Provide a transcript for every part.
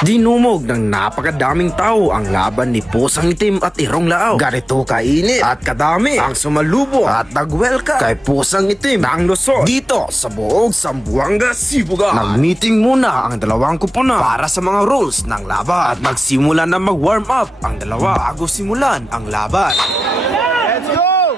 Dinumog ng napakadaming tao ang laban ni Pusang Itim at Irong Lao. Ganito kainit at kadami ang sumalubong at nag-welcome kay Pusang Itim ng Luzon dito sa buong Zamboanga, Sibuga. Nag-meeting muna ang dalawang kuponan para sa mga rules ng laban at magsimula na mag-warm up ang dalawa bago simulan ang laban. Let's go!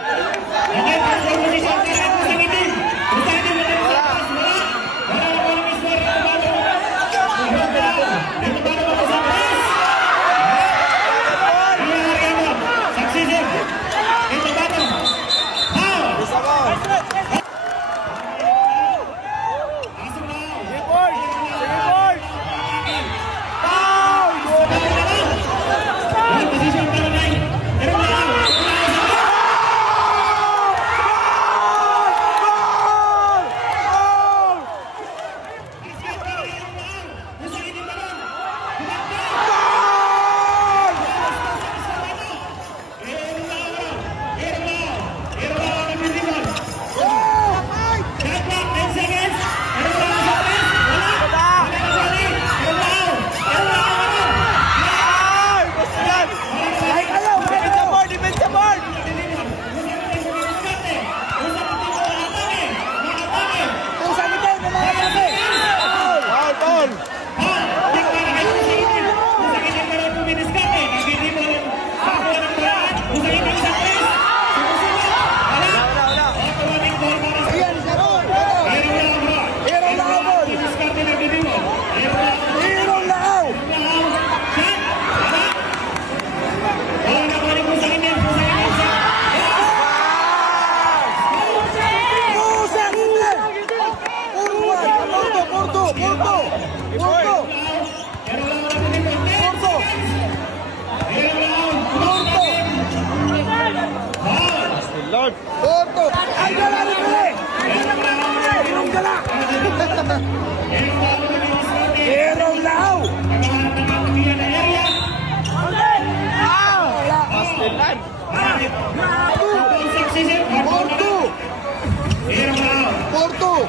Irong Lao! Porto!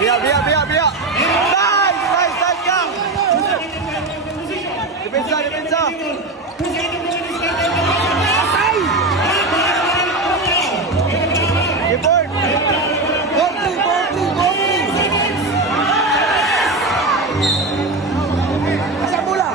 Biya! Nice ka! Depensa! Report! Asa bola?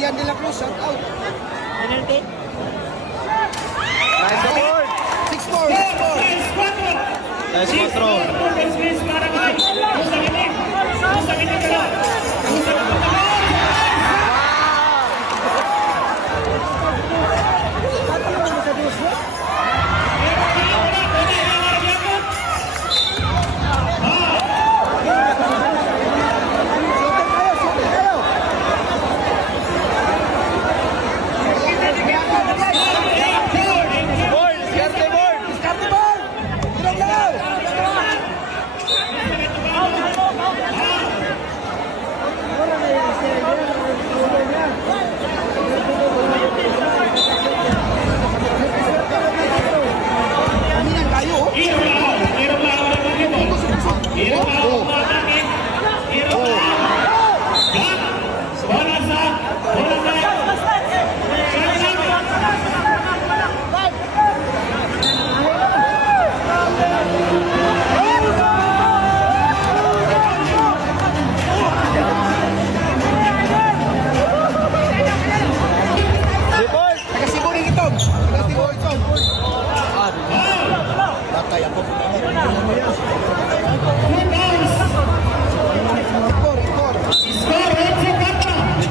Ian de la Cruz, shout out. Nice support! 6-4. Nice control!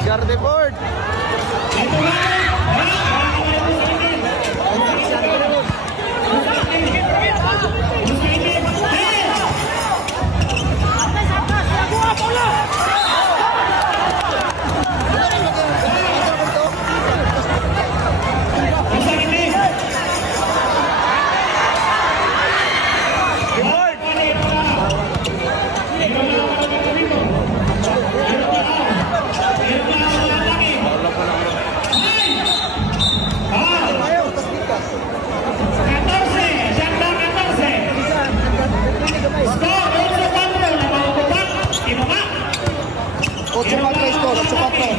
Gardeport. Ocho patro score, 8-4.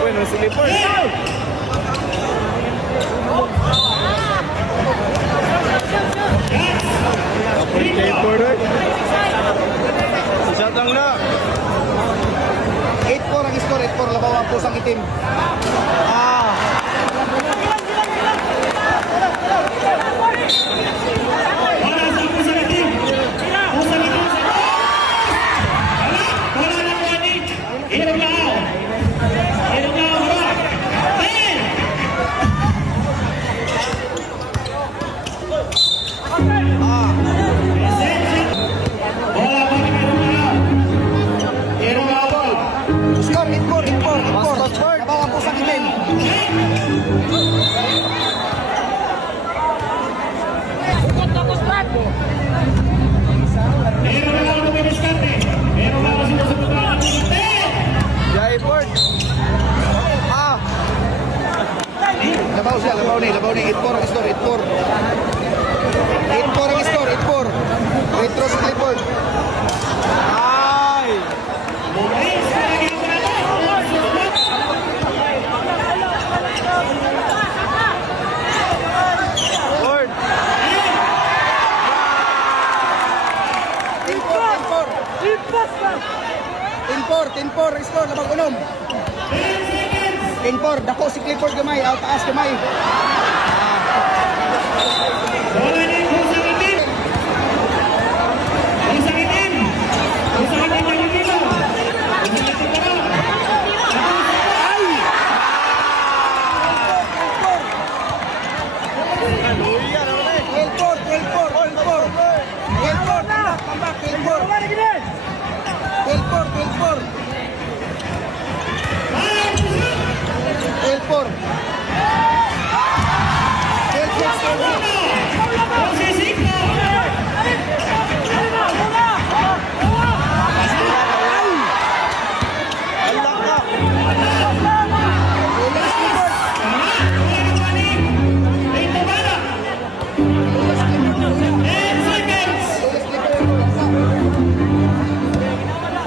Bueno, si le Shot lang na. 8-4 ang score, 8-4 labaw ang pusang itim. Score, 8-4. Labaw ang pusang itim. Jaiport. Labaw siya, labaw ni. 8-4 ang score, 8-4. 8-4 ang score, 8-4. Retro sa Clifford. Ford. 10-4 ang score, labang unom. 10-4, dako si Clifford gamay, taas gamay.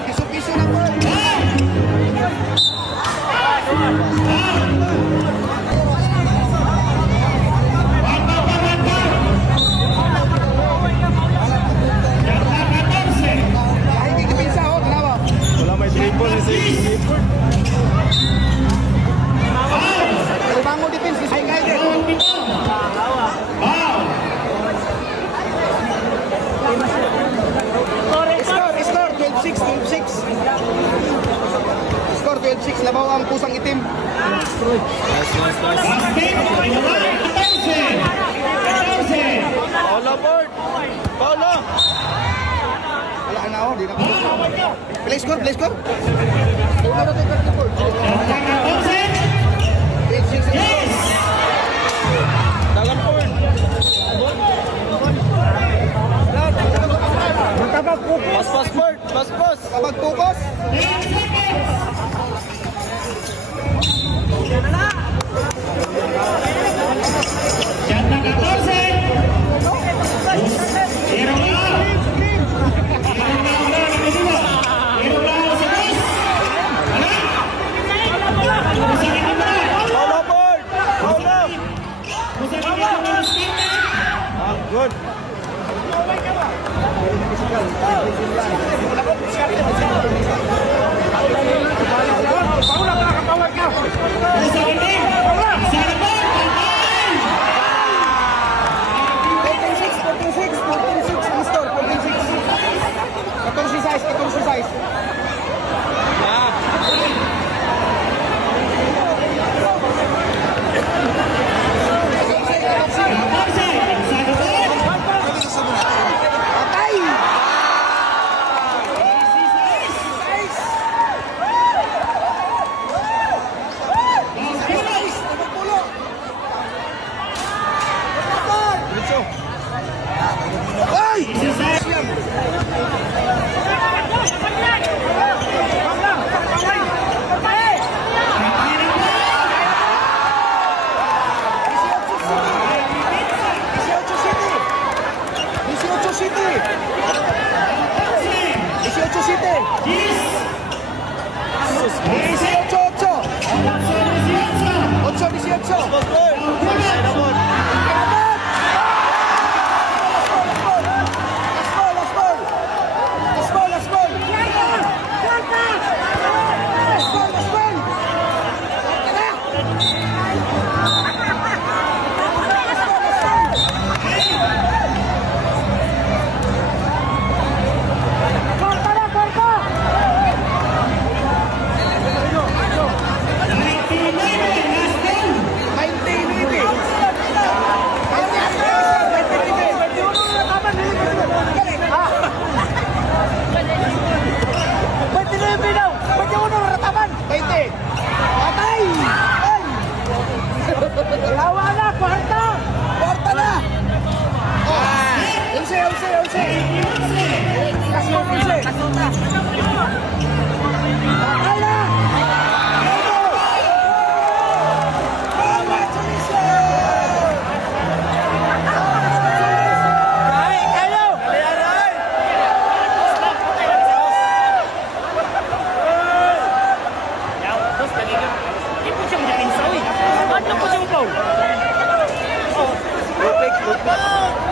Piso-piso na po. Bango defense, ay kaya. Score 12-6, 12-6. Score 12-6, labaw ang pusang itim. Paulo board. Paulo. Wala na ako, di na ako. Play score. Wala na ito board. Dalam board. Pas board. Pas. Kapag focus. Good. Paula Diretso. Kwarta na! Oh, 11. Kasuta. Patay na! Ano po siyang foul? Lupig.